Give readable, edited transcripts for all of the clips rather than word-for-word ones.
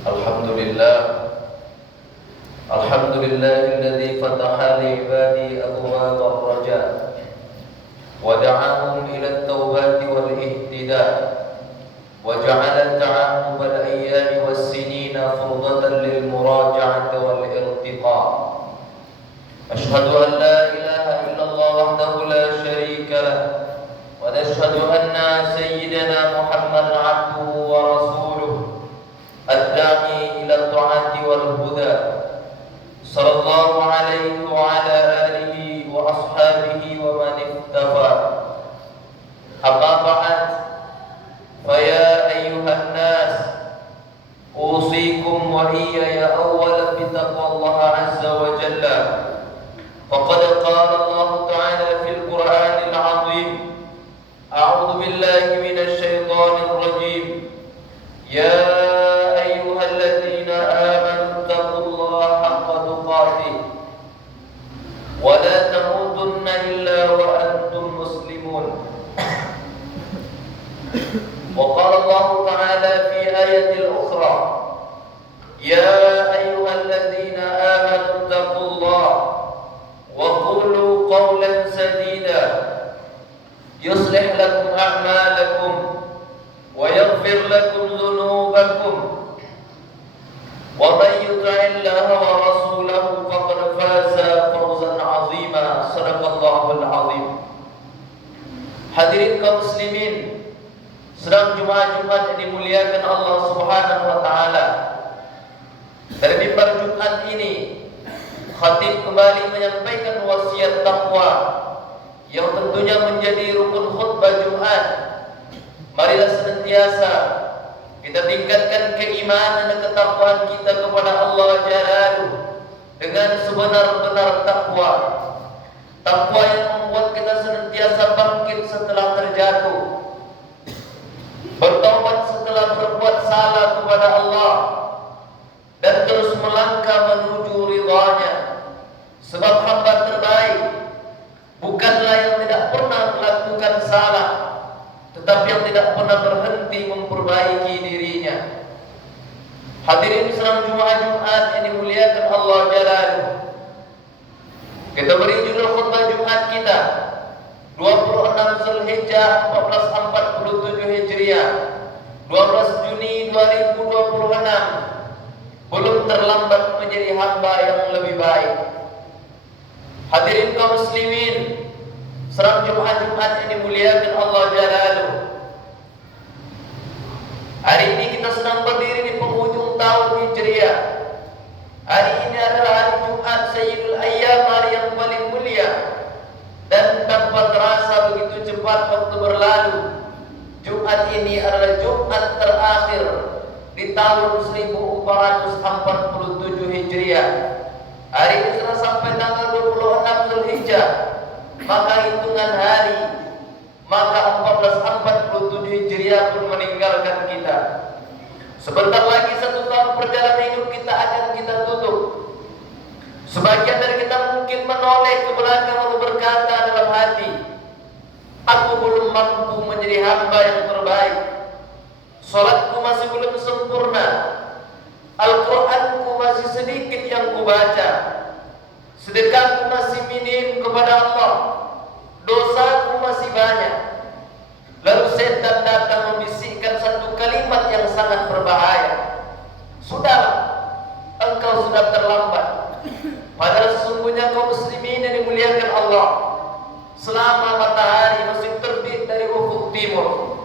Alhamdulillah, alhamdulillahilladzi fataha li ibadi abwaab ar-raja wa da'ahum ila at-taubati wal ihtida wa ja'ala ta'aqub al-ayyami was-sinina furdatan lil muraja'ati wal irtiqa. Ashhadu an la ilaha illallah wahdahu la sharika lah wa nashhadu anna sayyidana Muhammadan 'abduhu wa rasuluh الداعي إلى الطاعة والهدى صلى الله عليه وعلى آله وأصحابه ومن اقتفى. أما بعد فيا أيها الناس أوصيكم وإياي أولا بتقوى الله عز وجل، فقد قال الله تعالى في القرآن العظيم: أعوذ بالله من الشيطان الرجيم، يا ولا تموتن إلا وأنتم مسلمون. وقال الله تعالى في آية أخرى: يا أيها الذين آمنوا اتقوا الله وقولوا قولا سديدا يصلح لكم أعمالكم ويغفر لكم ذنوبكم ومن يطع الله ورسوله فقد فاز فوزا عظيما. Sadaqallahul azim. Hadirin kaum muslimin, sedang Jumat yang dimuliakan Allah Subhanahu wa taala. Dari mimbar Jumat ini, khatib kembali menyampaikan wasiat takwa yang tentunya menjadi rukun khutbah Jumat. Marilah senantiasa kita tingkatkan keimanan dan ketakwaan kita kepada Allah Jalaluhu dengan sebenar-benar takwa. Takwa yang membuat kita senantiasa bangkit setelah terjatuh, bertobat setelah berbuat salah kepada Allah, dan terus melangkah menuju ridhanya. Sebab hamba terbaik bukanlah yang tidak pernah melakukan salah, tetapi yang tidak pernah berhenti memperbaiki dirinya. Hadirin sedang Jumat yang dimuliakan Allah Jalaluhu, kita beri judul khutbah Jumat kita 26 Zulhijjah 1447 Hijriah, 12 Juni 2026. Belum terlambat menjadi hamba yang lebih baik. Hadirin kaum muslimin, serang Jumat yang dimuliakan Allah Jalaluhu, hari ini kita sedang berdiri di penghujung tahun Hijriah. Hari ini adalah hari Jumat Sayyidul Ayyam, hari yang paling mulia, dan tanpa terasa begitu cepat waktu berlalu. Jumat ini adalah Jumat terakhir di tahun 1447 Hijriah. Hari ini sudah sampai tanggal 26 Zulhijjah. Maka hitungan hari, maka 1447 Hijriah pun meninggalkan kita. Sebentar lagi 1 tahun perjalanan hidup kita akan kita tutup. Sebagian dari kita mungkin menoleh ke belakang lalu berkata dalam hati, aku belum mampu menjadi hamba yang terbaik, salatku masih belum sempurna, Al-Quranku masih sedikit yang kubaca, sedekahku masih minim kepada Allah, dosaku masih banyak. Lalu setan datang membisikkan satu kalimat yang sangat berbahaya: sudahlah, engkau sudah terlambat. Padahal sesungguhnya kaum muslimin yang dimuliakan Allah, selama matahari masih terbit dari ufuk timur,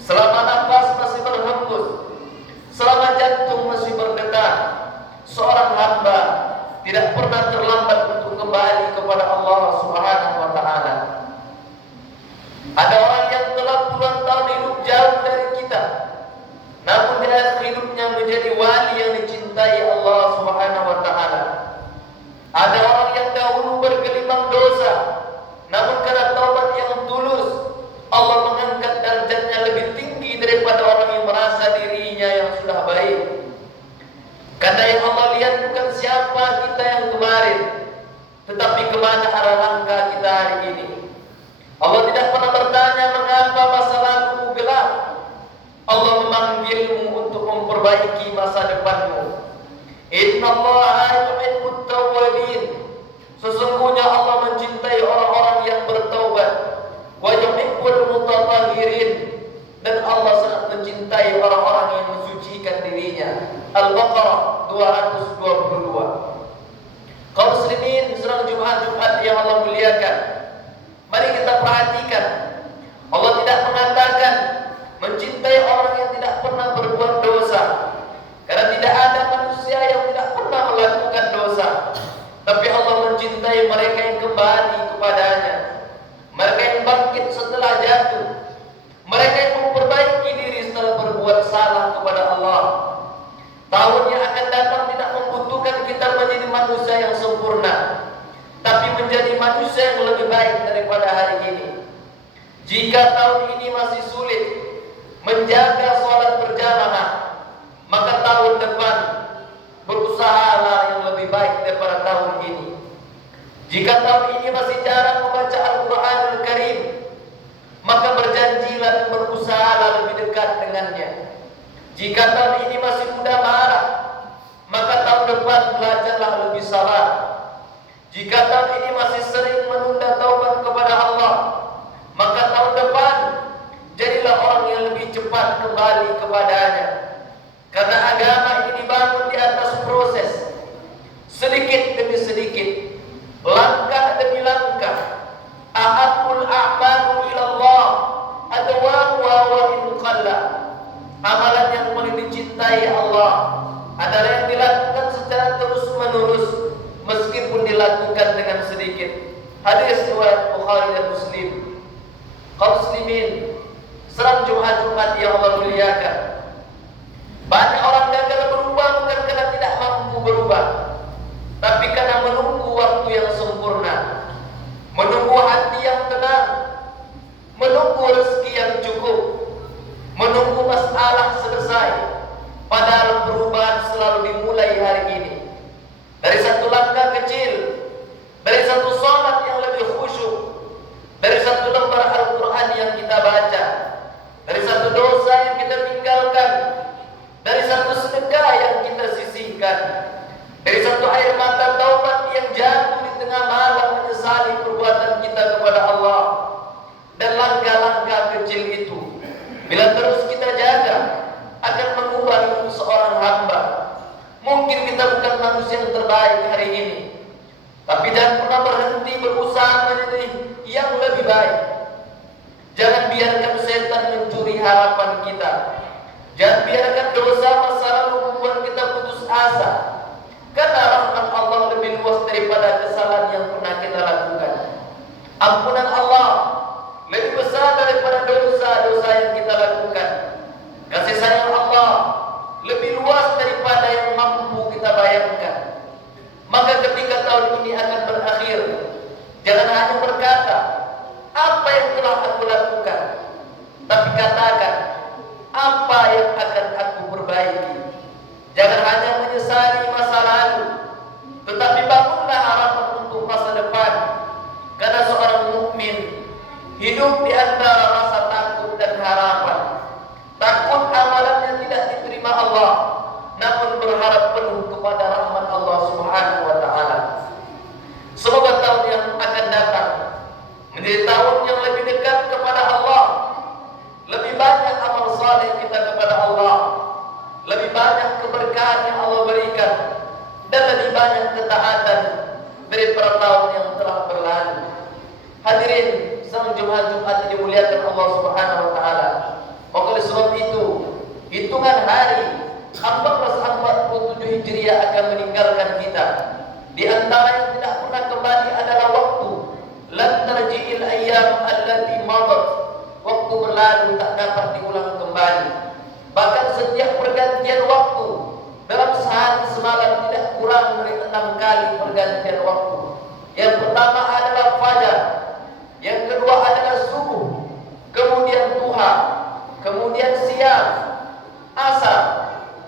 selama nafas masih berhembus, selama jantung masih berdetak, seorang hamba tidak pernah terlambat untuk kembali kepada Allah Subhanahu wa taala. Ada orang yang telah puluhan tahun hidup jauh dari kita, namun di akhir hidupnya menjadi wali yang dicintai Allah Subhanahu wa taala. Ada orang yang dahulu bergelimang dosa, namun karena taubat yang tulus, Allah mengangkat derajatnya lebih tinggi daripada orang yang merasa dirinya yang sudah baik. Karena yang Allah lihat bukan siapa kita yang kemarin, tetapi kemana arah langkah kita hari ini. Allah tidak pernah bertanya mengapa masa lalumu gelap. Allah memanggilmu untuk memperbaiki masa depanmu. Innallaha yuhibbut tawwabin. Sesungguhnya Allah mencintai orang-orang yang bertaubat. Wa yuhibbul mutatahhirin. Dan Allah sangat mencintai orang-orang yang mensucikan dirinya. Al-Baqarah 222. Kaum muslimin sedang Jumat yang Allah muliakan, mari kita perhatikan. Allah tidak mengatakan mencintai orang yang tidak pernah berbuat dosa, karena tidak ada manusia yang tidak pernah melakukan dosa. Tapi Allah mencintai mereka yang kembali kepadanya, mereka yang bangkit setelah jatuh, mereka yang memperbaiki diri setelah berbuat salah kepada Allah. Tahun yang akan datang tidak membutuhkan kita menjadi manusia yang sempurna, tapi menjadi manusia yang lebih baik daripada hari ini. Jika tahun ini masih sulit menjaga sholat berjamaah, maka tahun depan berusahalah yang lebih baik daripada tahun ini. Jika tahun ini masih jarang membaca Al-Quranul Karim, maka berjanjilah dan berusahalah lebih dekat dengannya. Jika tahun ini masih mudah marah, maka tahun depan belajarlah lebih sabar. Jika tahun ini masih sering menunda taubat kepada Allah, maka tahun depan jadilah orang yang lebih cepat kembali kepadanya. Karena agama ini dibangun di atas proses, sedikit demi sedikit, langkah demi langkah. Ahabul a'malu ilallah adwamuha wa in qalla. Amalan yang paling dicintai Allah adalah yang dilakukan secara terus-menerus, meskipun dilakukan dengan sedikit. Hadis riwayat Bukhari dan Muslim. Kaum muslimin, serang Jumat yang Allah muliakan, banyak orang gagal berubah bukan karena tidak mampu berubah, tapi karena menunggu waktu yang sempurna, menunggu hati yang tenang, menunggu rezeki yang cukup, menunggu masalah selesai. Padahal perubahan selalu dimulai hari ini, dari satu langkah kecil, dari satu salat yang lebih khusyuk, dari satu lembar Al-Quran yang kita baca, dari satu dosa yang kita tinggalkan, dari satu sedekah yang kita sisihkan, dari satu air mata taubat yang jatuh di tengah malam menyesali perbuatan kita kepada Allah. Dan langkah-langkah kecil itu, bila terus kita jaga, akan mengubah hidup seorang hamba. Mungkin kita bukan manusia yang terbaik hari ini, tapi jangan pernah berhenti berusaha menjadi yang lebih baik. Jangan biarkan setan mencuri harapan kita. Jangan biarkan dosa masa lalu membuat kita putus asa, karena rahmat Allah lebih luas daripada kesalahan yang pernah kita lakukan. Ampunan Allah lebih besar daripada dosa-dosa yang kita lakukan. Kasih sayang Allah lebih luas daripada yang mampu kita bayangkan. Maka ketika tahun ini akan berakhir, jangan hanya berkata, apa yang telah aku lakukan, tapi katakan, apa yang akan aku perbaiki. Jangan hanya menyesali masa lalu, tetapi bangunlah harapan untuk masa depan. Karena seorang mukmin hidup di antara rasa takut dan harapan. Takut amalannya tidak diterima Allah, namun berharap penuh kepada rahmat Allah Subhanahu wa Ta'ala. Semoga tahun yang akan datang menjadi tahun yang lebih dekat kepada Allah, lebih banyak amal saleh kita kepada Allah, lebih banyak keberkahan yang Allah berikan, dan lebih banyak ketaatan daripada tahun yang telah berlalu. Hadirin sedang Jumat yang dimuliakan Allah Subhanahu wa Ta'ala. Maka oleh sebab itu, hitungan hari 1447 Hijriah akan meninggalkan kita. Di antara yang tidak pernah kembali adalah waktu. Lan tarji'il ayyam allati madat. Waktu berlalu tak dapat diulang kembali. Bahkan setiap pergantian waktu dalam sehari semalam tidak kurang dari 6 kali pergantian waktu. Yang pertama adalah fajar, yang kedua adalah subuh, kemudian duha, kemudian siang, asar,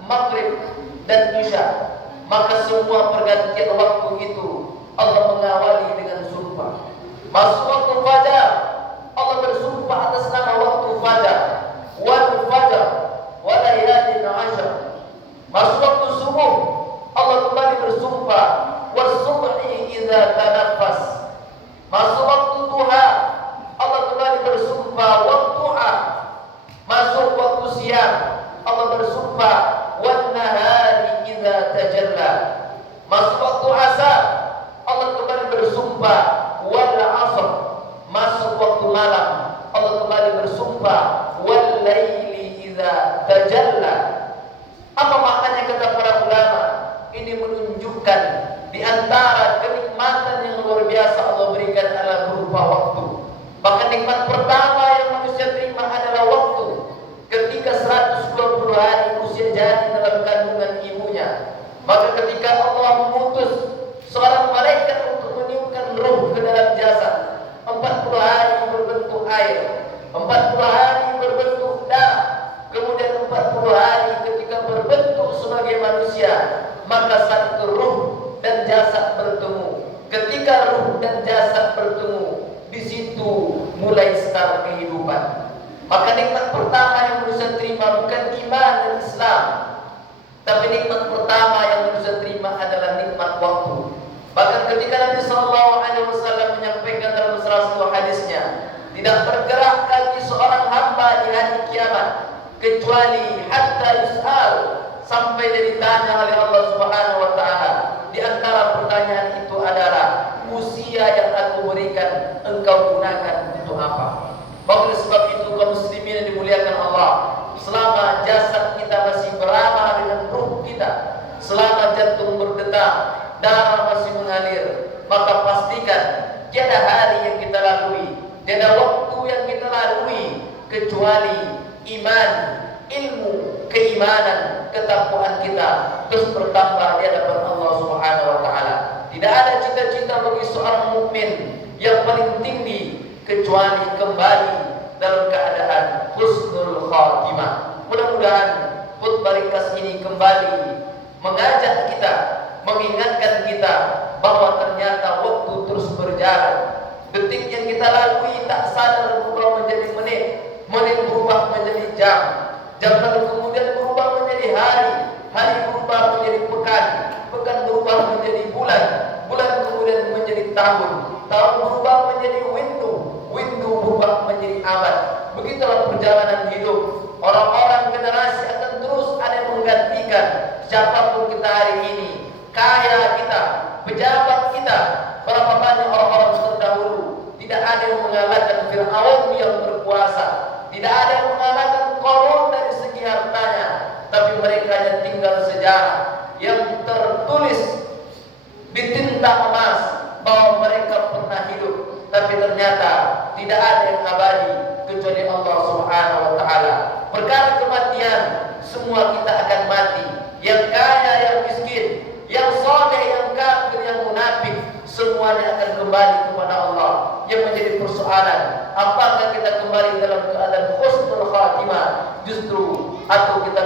maghrib, dan isya. Maka semua pergantian waktu itu Allah mengawali dengan sumpah. Masuk waktu fajar, Allah bersumpah atas nama waktu fajar, wal fajar, wa layalin 'ashr. siang Allah bersumpah wan nahari idza tajalla. Masuk waktu asar Allah kembali bersumpah wal asr. Masuk waktu malam Allah kembali bersumpah wal laili idza tajalla. Apa maknanya kata para ulama? Ini menunjukkan di antara kenikmatan yang luar biasa Allah berikan adalah berupa waktu. Bahkan nikmat pertama yang manusia terima adalah waktu. Ketika 120 hari usia jadi dalam kandungan ibunya, maka ketika Allah mengutus seorang malaikat untuk meniupkan ruh ke dalam jasad, 40 hari berbentuk air, 40 hari berbentuk darah, kemudian 40 hari ketika berbentuk sebagai manusia, maka saat itu ruh dan jasad bertemu. Ketika ruh dan jasad bertemu, di situ mulai start kehidupan. Maka nikmat pertama yang manusia terima bukan iman dan Islam, tapi nikmat pertama yang manusia terima adalah nikmat waktu. Bahkan ketika Nabi SAW menyampaikan dalam salah satu hadisnya, tidak bergerak kaki seorang hamba di hari kiamat kecuali hatta yus'al, sampai dia ditanya oleh Allah Subhanahu wa taala. Di antara pertanyaan itu adalah usia yang aku berikan engkau gunakan untuk apa? Oleh sebab itu kaum muslimin yang dimuliakan Allah, selama jasad kita masih beramal dengan ruh kita, selama jantung berdetak, darah masih mengalir, maka pastikan tiada hari yang kita lalui, tiada waktu yang kita lalui kecuali iman, ilmu, keimanan, ketakwaan kita terus bertambah di hadapan Allah Subhanahu wa taala. Tidak ada cita-cita bagi seorang mukmin yang paling tinggi kecuali kembali dalam keadaan husnul khatimah. Mudah-mudahan khutbah ringkas ini kembali mengajak kita, mengingatkan kita bahwa ternyata waktu terus berjalan. Detik yang kita lalui tak sadar berubah menjadi menit, menit berubah menjadi jam, jam lalu kemudian berubah menjadi hari, hari berubah menjadi pekan, pekan berubah menjadi bulan, bulan kemudian menjadi tahun, tahun berubah menjadi windu, windu berubah menjadi abad. Begitulah perjalanan hidup. Orang-orang generasi akan terus ada yang menggantikan siapapun kita hari ini. Kaya kita, pejabat kita, berapa banyak orang-orang terdahulu, tidak ada yang mengalahkan Fir'aun yang berkuasa, tidak ada yang mengalahkan Qarun dari segi hartanya, tapi mereka yang tinggal sejarah yang tertulis di tinta emas bahwa mereka pernah hidup, tapi ternyata tidak ada yang abadi kecuali Allah Subhanahu wa taala. Perkara kematian, semua kita akan mati. Yang kaya, yang miskin, yang soleh, yang kafir, yang munafik, semuanya akan kembali kepada Allah. Yang menjadi persoalan, apakah kita kembali dalam keadaan husnul khatimah justru atau kita